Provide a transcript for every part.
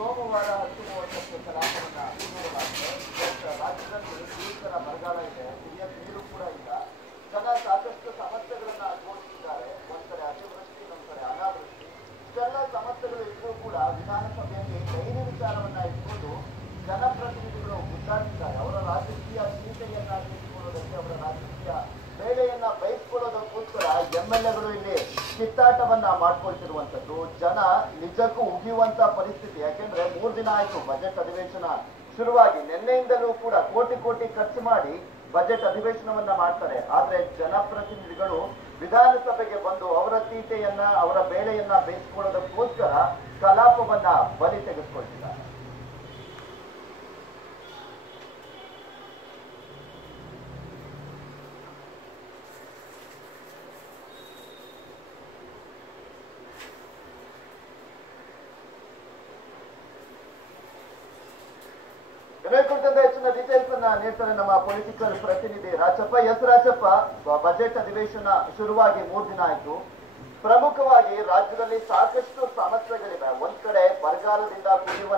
ಸೋಮವಾರ 10:30ಕ್ಕೆ ಕಲಾಪವನ್ನು ಹಮ್ಮಿಕೊಳ್ಳಲಾಗಿದೆ. ರಾಜ್ಯದಲ್ಲಿ ಭೀಕರ ಬರಗಾಲ ಇದೆ, ಕುಡಿಯಕ್ಕೆ ನೀರು ಕೂಡ ಇಲ್ಲ. ಜನ ಸಾಕಷ್ಟು ಸಮಸ್ಯೆಗಳನ್ನ ಅನುಭವಿಸಿದ್ದಾರೆ. ಒಂದ್ ಕಡೆ ಅತಿವೃಷ್ಟಿ, ಇನ್ನೊಂದ್ ಕಡೆ ಅನಾವೃಷ್ಟಿ. ಇಷ್ಟೆಲ್ಲ ಸಮಸ್ಯೆಗಳು ಇದ್ರೂ ಕೂಡ ವಿಧಾನಸಭೆಯಲ್ಲಿ ಡೈರಿ ವಿಚಾರವನ್ನ ಇಟ್ಕೊಂಡು ಜನಪ್ರತಿನಿಧಿಗಳು ಗುದ್ದಾಡಿದ್ದಾರೆ. ಅವರ ರಾಜಕೀಯ ಚೀಟೆಯನ್ನ ತೀರಿಸಿಕೊಳ್ಳೋದಕ್ಕೆ, ಅವರ ರಾಜಕೀಯ ಬೇಳೆಯನ್ನ ಬಯಸ್ಕೊಳ್ಳೋದಕ್ಕೋಸ್ಕರ ಎಂಎಲ್ಎಗಳು ಇಲ್ಲಿ ಕಿತ್ತಾಟವನ್ನ ಮಾಡ್ಕೊಳ್ತಿರುವಂತದ್ದು. ಜನ ನಿಜಕ್ಕೂ ಉಗಿಯುವಂತ ಪರಿಸ್ಥಿತಿ. ಯಾಕೆಂದ್ರೆ 3 ದಿನ ಆಯ್ತು ಬಜೆಟ್ ಅಧಿವೇಶನ ಶುರುವಾಗಿ. ನಿನ್ನೆಯಿಂದಲೂ ಕೂಡ ಕೋಟಿ ಕೋಟಿ ಖರ್ಚು ಮಾಡಿ ಬಜೆಟ್ ಅಧಿವೇಶನವನ್ನ ಮಾಡ್ತಾರೆ. ಆದ್ರೆ ಜನಪ್ರತಿನಿಧಿಗಳು ವಿಧಾನಸಭೆಗೆ ಬಂದು ಅವರ ತೀಟೆಯನ್ನ, ಅವರ ಬೇಳೆಯನ್ನ ಬೇಯಿಸ್ಕೊಳ್ಳೋದಕ್ಕೋಸ್ಕರ ಕಲಾಪವನ್ನ ಬಲಿ ತೆಗೆದುಕೊಳ್ತಿದ್ದಾರೆ. ಕುರಿತಂತೆ ಹೆಚ್ಚಿನ ಡೀಟೇಲ್ಸ್ ಅನ್ನ ನೀಡ್ತಾರೆ ನಮ್ಮ ಪೊಲಿಟಿಕಲ್ ಪ್ರತಿನಿಧಿ ರಾಜಪ್ಪ. ಎಸ್ ರಾಜಪ್ಪ, ಬಜೆಟ್ ಅಧಿವೇಶನ ಶುರುವಾಗಿ 3 ದಿನ ಆಯ್ತು. ಪ್ರಮುಖವಾಗಿ ರಾಜ್ಯದಲ್ಲಿ ಸಾಕಷ್ಟು ಸಮಸ್ಯೆಗಳಿವೆ. ಒಂದ್ ಕಡೆ ಬರಗಾಲದಿಂದ ಕುಡಿಯುವ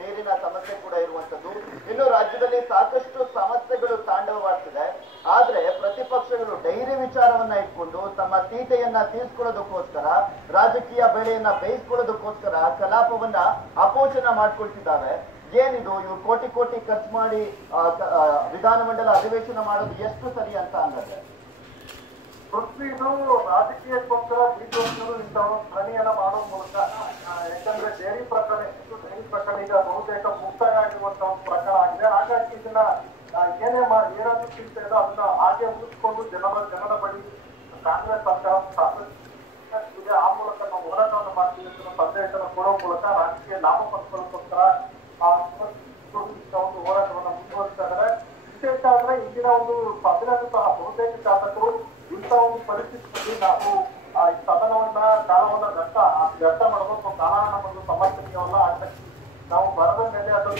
ನೀರಿನ ಸಮಸ್ಯೆ ಕೂಡ ಇರುವಂತದ್ದು. ಇನ್ನು ರಾಜ್ಯದಲ್ಲಿ ಸಾಕಷ್ಟು ಸಮಸ್ಯೆಗಳು ತಾಂಡವವಾಡ್ತಿದೆ. ಆದ್ರೆ ಪ್ರತಿಪಕ್ಷಗಳು ಡೈರಿ ವಿಚಾರವನ್ನ ಇಟ್ಕೊಂಡು ತಮ್ಮ ತೀಟೆಯನ್ನ ತೀರ್ಸ್ಕೊಳ್ಳೋದಕ್ಕೋಸ್ಕರ, ರಾಜಕೀಯ ಬೆಳೆಯನ್ನ ಬೇಯಿಸ್ಕೊಳ್ಳೋದಕ್ಕೋಸ್ಕರ ಕಲಾಪವನ್ನ ಅಪೋಚನ ಮಾಡ್ಕೊಳ್ತಿದ್ದಾವೆ. ಏನಿದು, ಇವ್ರು ಕೋಟಿ ಕೋಟಿ ಖರ್ಚು ಮಾಡಿ ವಿಧಾನಮಂಡಲ ಅಧಿವೇಶನ ಮಾಡೋದು ಎಷ್ಟು ಸರಿ ಅಂತ ಅನ್ನೋದು? ಇದು ರಾಜಕೀಯಕ್ಕೋಸ್ಕರ ಬಿಜೆಪಿಯವರು ಇಂತಹ ಧ್ವನಿಯನ್ನ ಮಾಡೋ ಮೂಲಕ, ಯಾಕಂದ್ರೆ ಡೈರಿ ಪ್ರಕರಣ ಈಗ ಬಹುತೇಕ ಮುಕ್ತಾಯ ಆಗಿರುವಂತಹ ಒಂದು ಪ್ರಕರಣ ಆಗಿದೆ. ಹಾಗಾಗಿ ಇದನ್ನ ಏನಾದ್ರೂ ಚಿಂತೆ ಇದೆ ಅದನ್ನ ಹಾಗೆ ಉಳಿಸ್ಕೊಂಡು ಜನರ ಬಳಿ ಕಾಂಗ್ರೆಸ್ ಸರ್ಕಾರ ಆ ಮೂಲಕ ನಾವು ಹೋರಾಟವನ್ನು ಮಾಡ್ತೀವಿ ಅಂತ ಸಂದೇಶವನ್ನು ಕೊಡೋ ಮೂಲಕ ರಾಜಕೀಯ ಲಾಭ ಪಡ್ಕೊಳ್ಳೋಕ್ಕೋಸ್ಕರ ಒಂದು ಹೋರಾಟವನ್ನು ಮುಂದುವರಿಸ್ತಾ ಇದ್ದಾರೆ. ವಿಶೇಷ ಅಂದ್ರೆ ಇಂದಿನ ಒಂದು ಸದನದ ಸಹ ಬಹುತೇಕ ಶಾಸಕರು ಇಂಥ ಒಂದು ಪರಿಸ್ಥಿತಿಯಲ್ಲಿ ನಾವು ಸದನವನ್ನ ಕಾಲವನ್ನ ವ್ಯರ್ಥ ಮಾಡಬೇಕು, ಕಾಲಹರಣ ಮಾಡೋದು ಸಮರ್ಥನೀಯವಲ್ಲ. ನಾವು ಬರದ ಮೇಲೆ ಅದು